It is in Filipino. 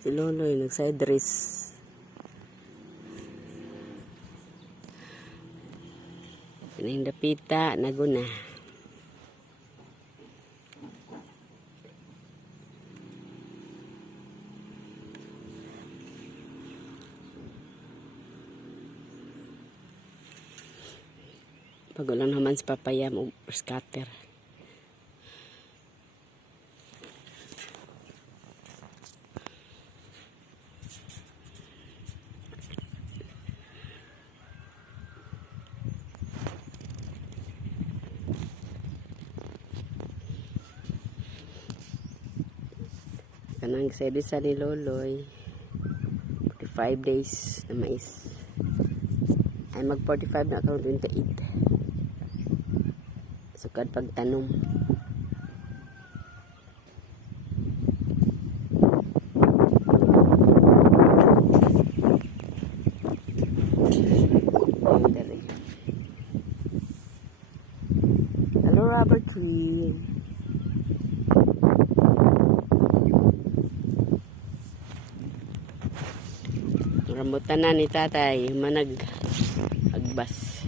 Si Loloy, nag-side dress. Pinahing dapita, naguna. Pagulang naman sa papayam o scatter. Kanang servisa ni Loloy 45 days na mais ay mag 45 na karon 28 sukad pagtanom. Hello, rubber tree. Rambutan na ni tatay, manag agbas.